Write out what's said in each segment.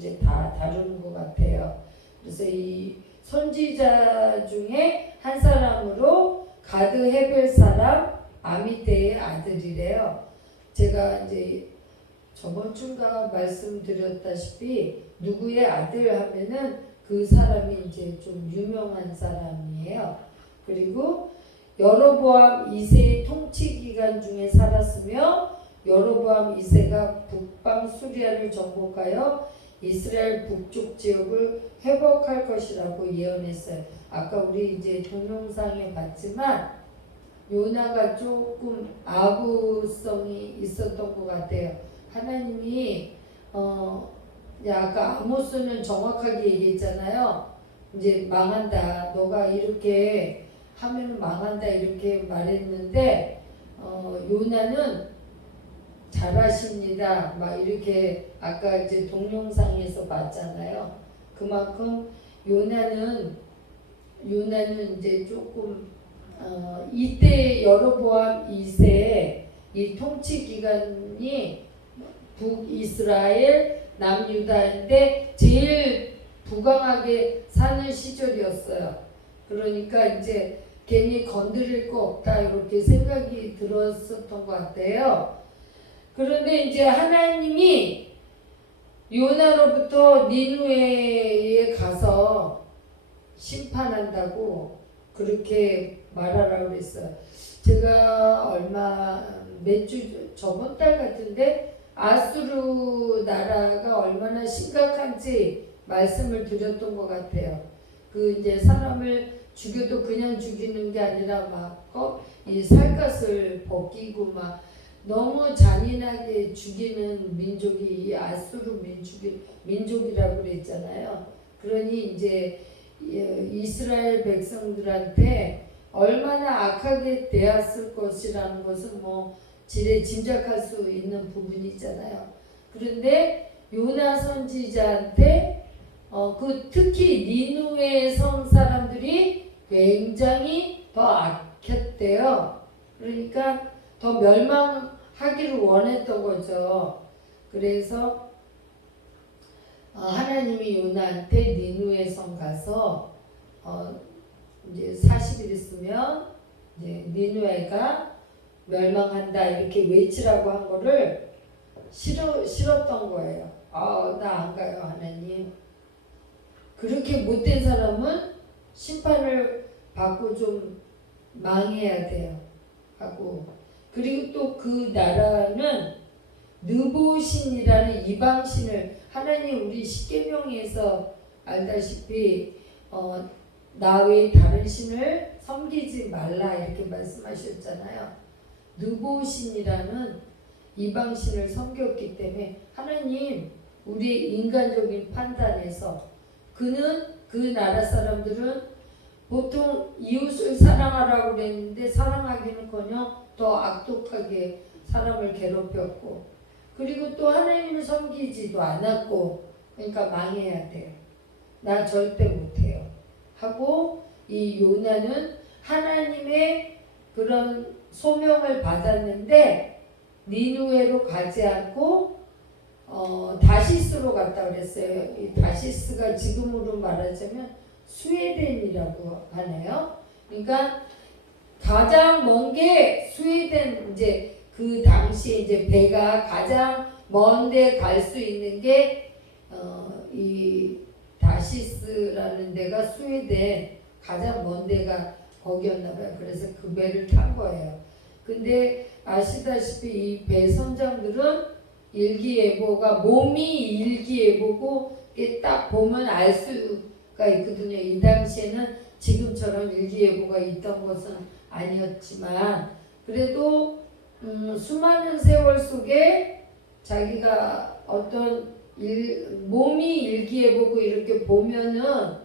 이제 다 다루는 것 같아요. 그래서 이 선지자 중에 한 사람으로 가드 헤벨 사람 아미떼의 아들이래요. 제가 이제 저번 주가 말씀드렸다시피 누구의 아들 하면은 그 사람이 이제 좀 유명한 사람이에요. 그리고 여로보암 2세의 통치 기간 중에 살았으며 여로보암 2세가 북방 수리아를 정복하여 이스라엘 북쪽 지역을 회복할 것이라고 예언했어요. 아까 우리 이제 동영상에 봤지만 요나가 조금 아부성이 있었던 것 같아요. 하나님이 아까 아모스는 정확하게 얘기했잖아요. 이제 망한다. 너가 이렇게 하면 망한다 이렇게 말했는데 요나는 잘하십니다. 막 이렇게 아까 이제 동영상에서 봤잖아요. 그만큼 요나는 이제 조금 이때 여로보암 2세 이 통치 기간이 북이스라엘 남유다인데 제일 부강하게 사는 시절이었어요. 그러니까 이제 괜히 건드릴 거 없다 이렇게 생각이 들었었던 것 같아요. 그런데 이제 하나님이 요나로부터 니느웨에 가서 심판한다고 그렇게 말하라고 그랬어요. 제가 저번 달 같은데 아수르 나라가 얼마나 심각한지 말씀을 드렸던 것 같아요. 그 이제 사람을 죽여도 그냥 죽이는 게 아니라 이 살갗을 벗기고 막 너무 잔인하게 죽이는 민족이 이 아수르 민족이라고 그랬잖아요. 그러니 이제 이스라엘 백성들한테 얼마나 악하게 대했을 것이라는 것은 지레 짐작할 수 있는 부분이잖아요. 그런데 요나 선지자한테 특히 니느웨 성 사람들이 굉장히 더 악했대요. 그러니까 더 멸망하기를 원했던 거죠. 그래서 하나님이 요나한테 니느웨 성 가서 이제 40일 있으면 이제 니느웨가 멸망한다 이렇게 외치라고 한 거를 싫었던 거예요. 나 안 가요 하나님. 그렇게 못된 사람은 심판을 받고 좀 망해야 돼요 하고, 그리고 또 그 나라는 느보신이라는 이방신을 하나님 우리 십계명에서 알다시피 나 외에 다른 신을 섬기지 말라 이렇게 말씀하셨잖아요. 느보신이라는 이방신을 섬겼기 때문에 하나님 우리의 인간적인 판단에서 그 나라 사람들은 보통 이웃을 사랑하라고 그랬는데 사랑하기는커녕 더 악독하게 사람을 괴롭혔고, 그리고 또 하나님을 섬기지도 않았고, 그러니까 망해야 돼요. 나 절대 못해요 하고, 이 요나는 하나님의 그런 소명을 받았는데 니느웨로 가지 않고 다시스로 갔다 그랬어요. 이 다시스가 지금으로 말하자면 스웨덴이라고 하네요. 그러니까 가장 먼 게 스웨덴, 이제 그 당시에 이제 배가 가장 먼데 갈 수 있는 게 이 다시스라는 데가 스웨덴 가장 먼 데가 거기였나 봐요. 그래서 그 배를 탄 거예요. 근데 아시다시피 이 배 선장들은 일기예보가 몸이 일기예보고 이게 딱 보면 알 수가 있거든요. 이 당시에는 지금처럼 일기예보가 있던 것은 아니었지만 그래도 수많은 세월 속에 자기가 어떤 몸이 일기예보고 이렇게 보면은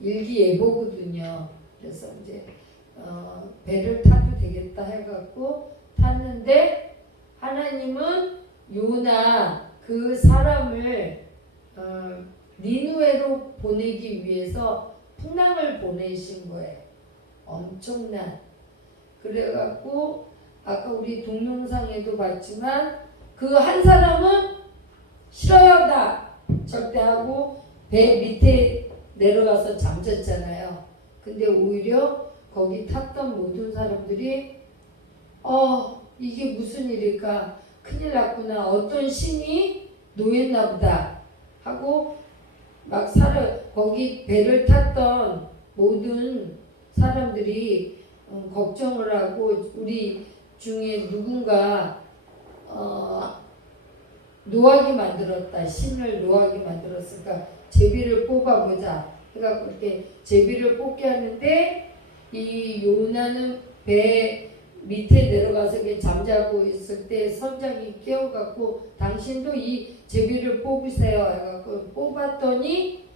일기예보거든요. 그래서 이제 배를 타도 되겠다 해갖고 탔는데 하나님은 요나 그 사람을 니느웨로 보내기 위해서 풍랑을 보내신 거예요. 엄청난. 그래갖고 아까 우리 동영상에도 봤지만 그 한 사람은 싫어요 나 절대하고 배 밑에 내려가서 잠잤잖아요. 근데 오히려 거기 탔던 모든 사람들이 이게 무슨 일일까? 큰일 났구나. 어떤 신이 노였나 보다 하고 막 거기 배를 탔던 모든 사람들이 걱정을 하고 우리 중에 누군가 노하게 만들었다. 신을 노하게 만들었으니까 제비를 뽑아보자. 그래갖고 이렇게 제비를 뽑게 하는데 이 요나는 배 밑에 내려가서 이렇게 잠자고 있을 때 선장이 깨워갖고 당신도 이 제비를 뽑으세요. 해갖고 뽑았더니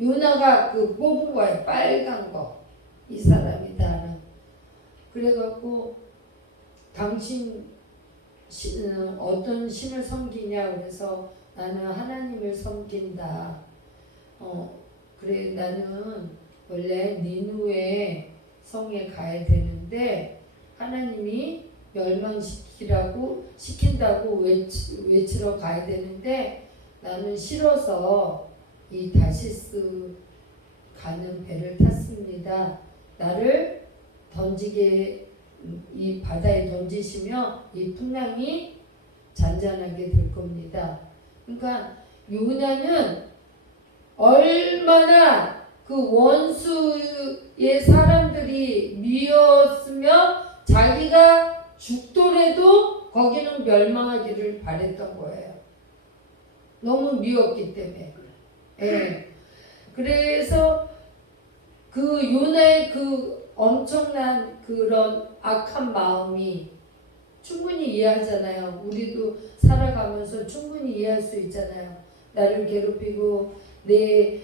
요나가 그 뽑은 거예요. 빨간 거. 이 사람이다는. 그래갖고 당신 어떤 신을 섬기냐 그래서 나는 하나님을 섬긴다. 그래 나는 원래 니누에 성에 가야 되는데 하나님이 시킨다고 외치러 가야 되는데 나는 싫어서 이 다시스 가는 배를 탔습니다. 나를 던지게 이 바다에 던지시며 이 풍랑이 잔잔하게 될 겁니다. 그러니까 요나는 얼마나 그 원수의 사람들이 미웠으며 자기가 죽더라도 거기는 멸망하기를 바랬던 거예요. 너무 미웠기 때문에. 예. 그래서 그 요나의 그 엄청난 그런 악한 마음이 충분히 이해하잖아요. 우리도 살아가면서 충분히 이해할 수 있잖아요. 나를 괴롭히고 내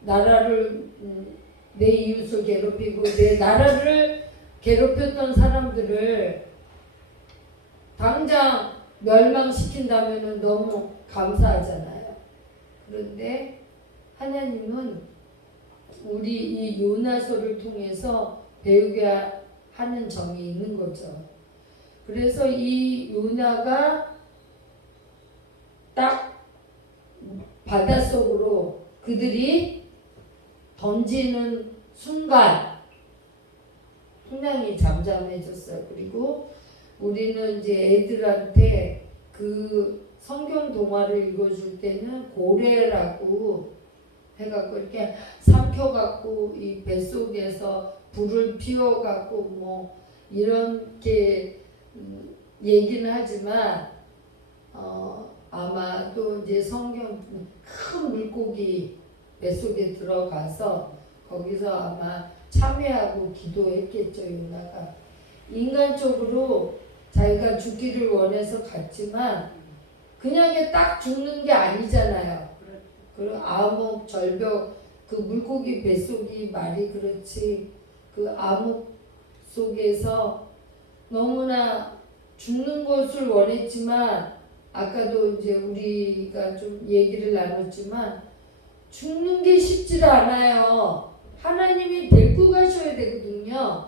나라를 내 이웃을 괴롭히고 내 나라를 괴롭혔던 사람들을 당장 멸망시킨다면 너무 감사하잖아요. 그런데 하나님은 우리 이 요나서를 통해서 배우게 하는 점이 있는 거죠. 그래서 이 요나가 딱 바닷속으로 그들이 던지는 순간 풍랑이 잠잠해졌어요. 그리고 우리는 이제 애들한테 그 성경 동화를 읽어줄 때는 고래라고 해갖고 이렇게 삼켜갖고 이 뱃속에서 불을 피워갖고 뭐 이렇게 얘기는 하지만 아마도 이제 성경 큰 물고기 뱃속에 들어가서 거기서 아마 참회하고 기도했겠죠. 요나가 인간적으로 자기가 죽기를 원해서 갔지만 그냥 딱 죽는 게 아니잖아요. 그리고 암흑 절벽 그 물고기 뱃속이 말이 그렇지 그 암흑 속에서 너무나 죽는 것을 원했지만 아까도 이제 우리가 좀 얘기를 나눴지만 죽는 게 쉽지 않아요. 하나님이 데리고 가셔야 되거든요.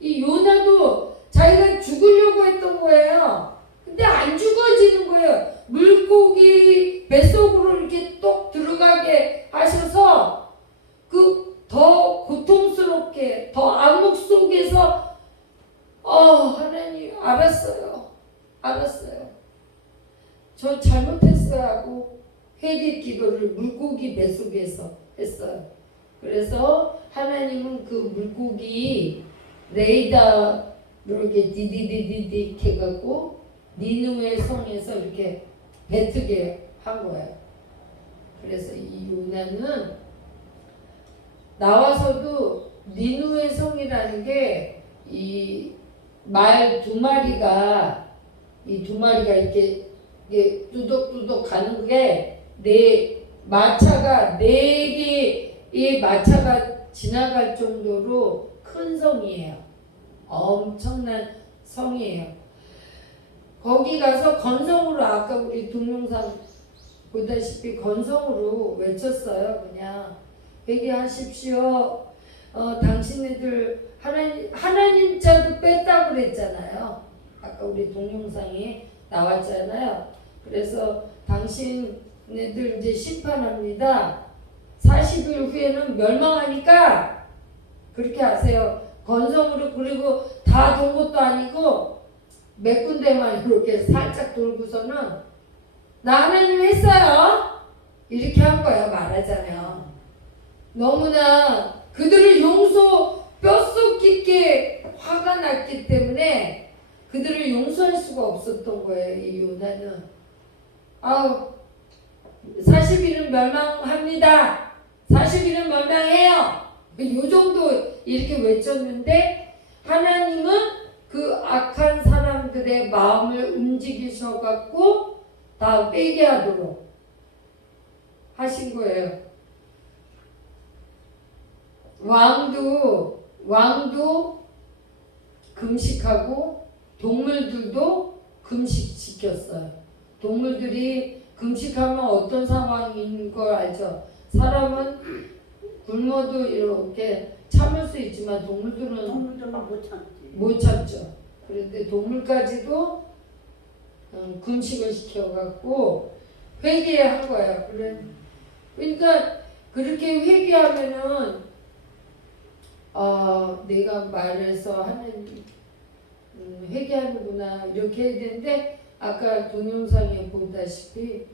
이 요나도 자기가 죽으려고 했던 거예요. 근데 안 죽어지는 거예요. 물고기 뱃속으로 이렇게 똑 들어가게 하셔서 그 더 고통스럽게 더 암흑 속에서 하나님 알았어요. 저 잘못했어요 하고 회개 기도를 물고기 뱃속에서 했어요. 그래서 하나님은 그 물고기 레이더로 이렇게 디디디디디 해갖고 니누의 성에서 이렇게 뱉게 한 거예요. 그래서 이 요나는 나와서도 니누의 성이라는 게 이 말 두 마리가 이렇게 뚜덕뚜덕 가는 게 마차가 4개의 마차가 지나갈 정도로 큰 성이에요. 엄청난 성이에요. 거기 가서 건성으로 아까 우리 동영상 보다시피 건성으로 외쳤어요. 그냥 회개하십시오. 당신네들 하나님 자도 뺐다고 그랬잖아요. 아까 우리 동영상에 나왔잖아요. 그래서 당신네들 이제 심판합니다. 40일 후에는 멸망하니까 그렇게 하세요. 건성으로. 그리고 다 돈 것도 아니고 몇 군데만 이렇게 살짝 돌고서는 나 하나님 했어요. 이렇게 한 거예요. 말하자면. 너무나 그들을 뼈속 깊게 화가 났기 때문에 그들을 용서할 수가 없었던 거예요. 이 요나는. 40일은 멸망합니다. 40일은 멸망해요. 요 정도 이렇게 외쳤는데 하나님은 그 악한 사람들의 마음을 움직이셔갖고 다 빼게 하도록 하신 거예요. 왕도 금식하고 동물들도 금식시켰어요. 동물들이 금식하면 어떤 상황인 걸 알죠? 사람은 굶어도 이렇게 참을 수 있지만 동물들은 못 참죠. 그런데 동물까지도 금식을 시켜갖고 회개한 거예요. 그러니까 그렇게 회개하면은 내가 말해서 하는 회개하는구나 이렇게 해야 되는데 아까 동영상에 보다시피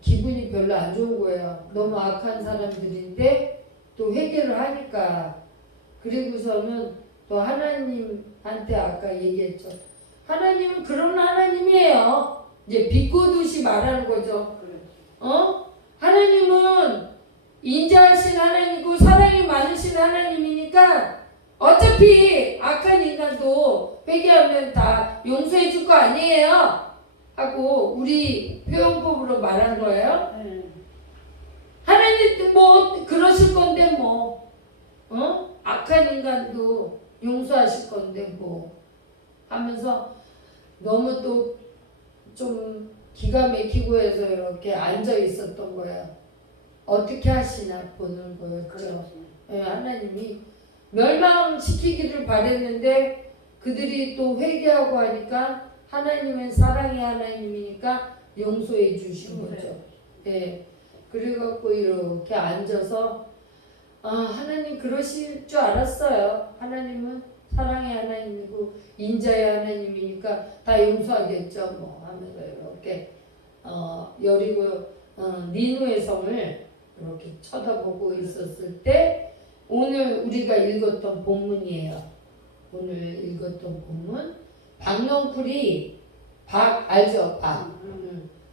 기분이 별로 안 좋은 거예요. 너무 악한 사람들인데 또 회개를 하니까. 그리고서는 또 하나님한테 아까 얘기했죠. 하나님은 그런 하나님이에요. 이제 비꼬듯이 말하는 거죠. 하나님은 인자하신 하나님이고 사랑이 많으신 하나님이니까 어차피 악한 인간도 회개하면 다 용서해 줄 거 아니에요 하고 우리 표현법으로 말한 거예요. 하나님 뭐 그러실 건데 뭐 악한 인간도 용서하실 건데 뭐 하면서 너무 또 좀 기가 막히고 해서 이렇게 앉아 있었던 거예요. 어떻게 하시나 보는 거였죠. 네, 하나님이 멸망시키기를 바랬는데 그들이 또 회개하고 하니까 하나님은 사랑의 하나님이니까 용서해 주신 거죠. 네. 그래갖고 이렇게 앉아서 하나님 그러실 줄 알았어요. 하나님은 사랑의 하나님이고 인자의 하나님이니까 다 용서하겠죠. 뭐 하면서 이렇게 여리고 니누의 성을 이렇게 쳐다보고 있었을 때 오늘 우리가 읽었던 본문이에요. 오늘 읽었던 본문 박넝쿨이 알죠?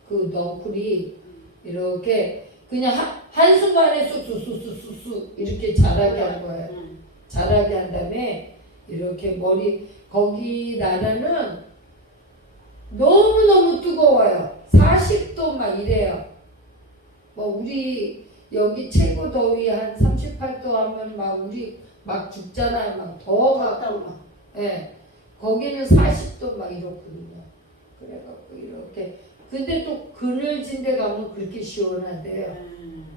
그 넝쿨이 이렇게 그냥 한순간에 쑥쑥쑥쑥쑥 이렇게 자라게 한 거예요. 자라게 한 다음에 이렇게 거기 나라는 너무너무 뜨거워요. 40도 막 이래요. 뭐 우리 여기 최고 더위 한 38도 하면 우리 막 죽잖아요. 막 더워가고 막. 예. 거기는 40도 막 이렇거든요. 그래갖고 이렇게. 근데 또 그늘진 데 가면 그렇게 시원하대요.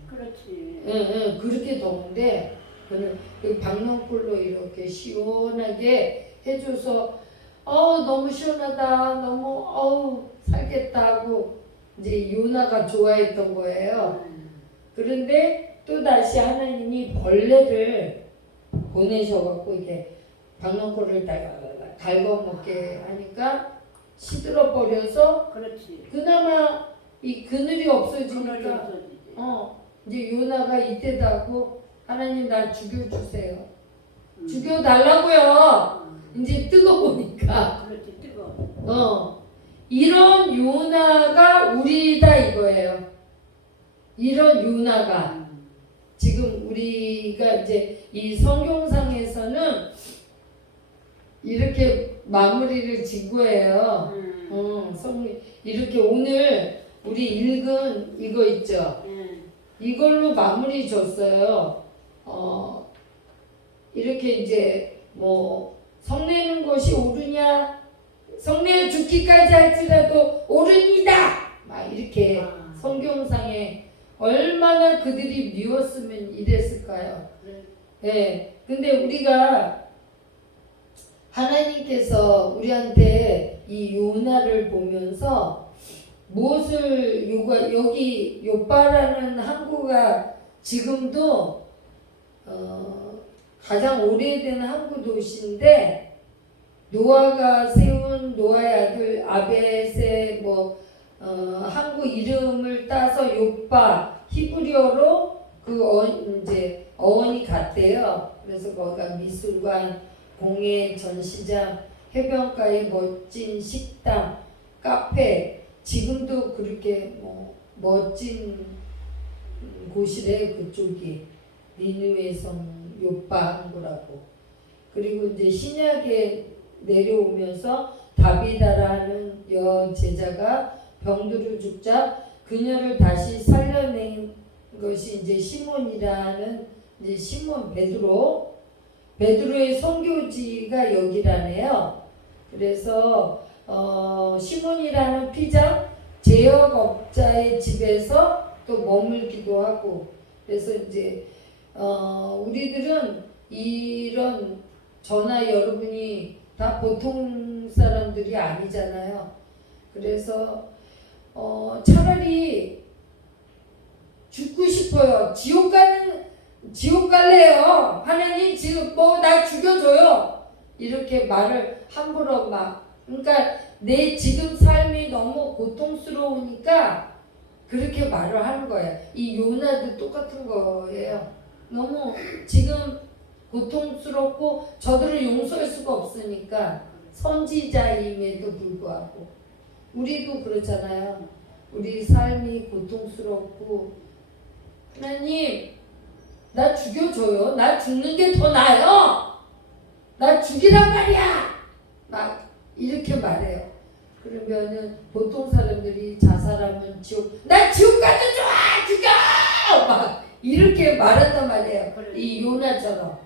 그렇지. 예, 그렇게 더운데 그 박넝쿨로 이렇게 시원하게 해줘서 너무 시원하다. 너무 살겠다 하고 이제 요나가 좋아했던 거예요. 그런데 또 다시 하나님이 벌레를 보내셔갖고 이게 박넝쿨을 갉아먹게 하니까 시들어 버려서 그렇지. 그나마 이 그늘이 없어지니까 이제 요나가 이때다고 하나님 나 죽여주세요. 죽여달라고요. 이제 뜨거우니까. 그렇지 뜨거. 이런 요나가 우리다 이거예요. 이런 요나가 지금 우리가 이제 이 성경상에서는 이렇게 마무리를 진 거예요. 이렇게 오늘 우리 읽은 이거 있죠. 이걸로 마무리 줬어요. 이렇게 이제 뭐 성내는 것이 옳으냐, 성내어 죽기까지 할지라도 옳으니다. 막 이렇게 성경상에 얼마나 그들이 미웠으면 이랬을까요? 네. 근데 우리가 하나님께서 우리한테 이 요나를 보면서 무엇을 여기 요빠라는 항구가 지금도 가장 오래된 항구 도시인데 노아가 세운 노아의 아들 아벳의 항구 이름을 따서 요빠 히브리어로 이제 어원이 같대요. 그래서 거기가 미술관, 공예, 전시장, 해변가에 멋진 식당, 카페, 지금도 그렇게 멋진 곳이래. 그쪽이 니느웨 성 요빠 항구라고. 그리고 이제 신약에 내려오면서 다비다라는 여제자가 병들어 죽자 그녀를 다시 살려낸 것이 이제 시몬이라는 이제 시몬 베드로의 선교지가 여기라네요. 그래서 시몬이라는 피장 제역업자의 집에서 또 머물기도 하고. 그래서 이제 우리들은 이런 저나 여러분이 다 보통 사람들이 아니잖아요. 그래서 차라리 죽고 싶어요. 지옥 갈래요. 하나님 지금 나 죽여줘요. 이렇게 말을 함부로 그러니까 내 지금 삶이 너무 고통스러우니까 그렇게 말을 하는 거예요. 이 요나도 똑같은 거예요. 너무 지금 고통스럽고 저들을 용서할 수가 없으니까 선지자임에도 불구하고 우리도 그렇잖아요. 우리 삶이 고통스럽고 하나님 나 죽여줘요. 나 죽는 게 더 나아요. 나 죽이란 말이야. 막 이렇게 말해요. 그러면은 보통 사람들이 자살하면 나 지옥 가도 좋아 죽여 막 이렇게 말한단 말이에요. 이 요나처럼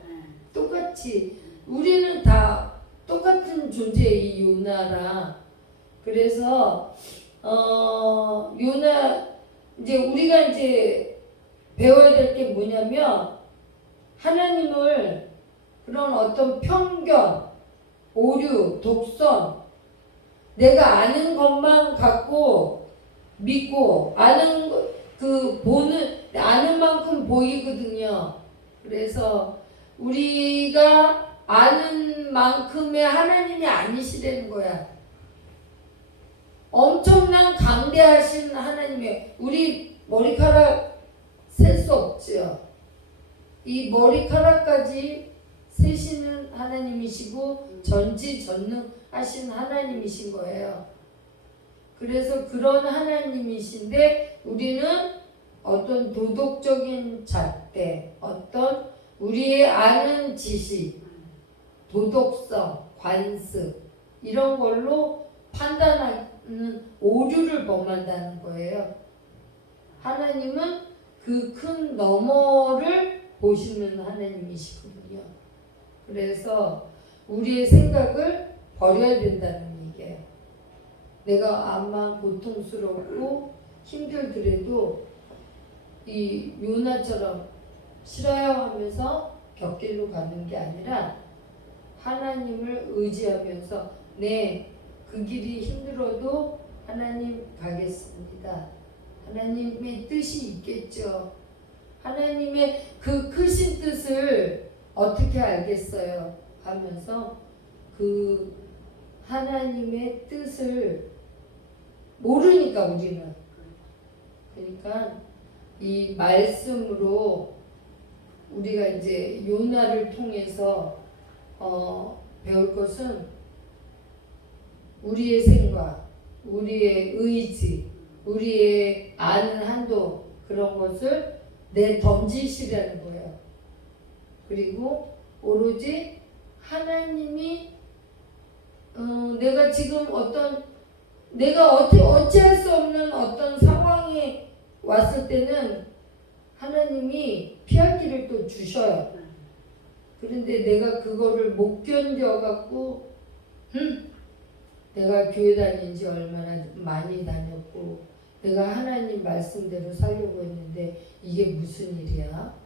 똑같이 우리는 다 똑같은 존재의 이 요나랑. 그래서 요나 이제 우리가 이제 배워야 될 게 뭐냐면 하나님을 그런 어떤 편견, 오류, 독선, 내가 아는 것만 갖고 믿고 아는 만큼 보이거든요. 그래서 우리가 아는 만큼의 하나님이 아니시라는 거야. 엄청난 강대하신 하나님이에요. 우리 머리카락 셀 수 없죠. 이 머리카락까지 세시는 하나님이시고 전지전능하신 하나님이신 거예요. 그래서 그런 하나님이신데 우리는 어떤 도덕적인 잣대, 어떤 우리의 아는 지식, 도덕성, 관습 이런 걸로 판단하는 오류를 범한다는 거예요. 하나님은 그 큰 너머를 보시는 하나님이시거든요. 그래서 우리의 생각을 버려야 된다는 얘기예요. 내가 아마 고통스럽고 힘들더라도 이 요나처럼 싫어요 하면서 곁길로 가는 게 아니라 하나님을 의지하면서 그 길이 힘들어도 하나님 가겠습니다. 하나님의 뜻이 있겠죠. 하나님의 그 크신 뜻을 어떻게 알겠어요? 하면서 그 하나님의 뜻을 모르니까 우리는. 그러니까 이 말씀으로 우리가 이제 요나를 통해서 배울 것은 우리의 생각, 우리의 의지, 우리의 아는 한도 그런 것을 던지시라는 거예요. 그리고 오로지 하나님이 내가 지금 내가 어찌할 수 없는 어떤 상황에 왔을 때는 하나님이 피할 길을 또 주셔요. 그런데 내가 그거를 못 견뎌갖고 내가 교회 다닌 지 얼마나 많이 다녔고 내가 하나님 말씀대로 살려고 했는데 이게 무슨 일이야?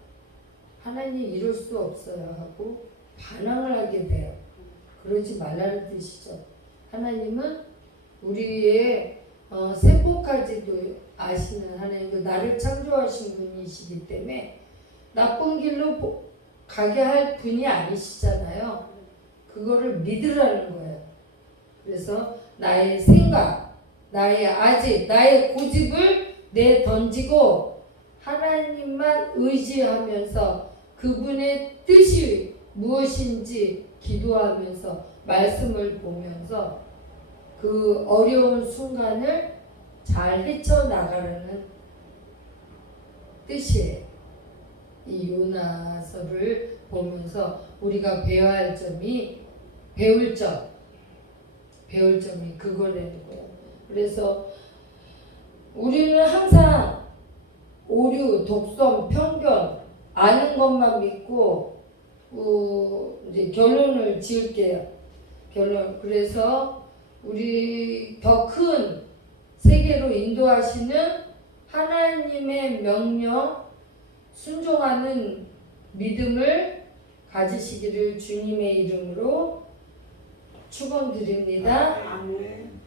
하나님 이럴 수 없어요 하고 반항을 하게 돼요. 그러지 말라는 뜻이죠. 하나님은 우리의 세포까지도 아시는 하나님, 나를 창조하신 분이시기 때문에 나쁜 길로 가게 할 분이 아니시잖아요. 그거를 믿으라는 거예요. 그래서 나의 생각, 나의 아집, 나의 고집을 내던지고 하나님만 의지하면서 그분의 뜻이 무엇인지 기도하면서 말씀을 보면서 그 어려운 순간을 잘 헤쳐나가라는 뜻이에요. 이 요나서를 보면서 우리가 배울 점이 그거라는 거예요. 그래서 우리는 항상 오류, 독선, 편견, 아는 것만 믿고 이제 결론을 지을게요. 그래서 우리 더 큰 세계로 인도하시는 하나님의 명령 순종하는 믿음을 가지시기를 주님의 이름으로 축원드립니다. 아멘.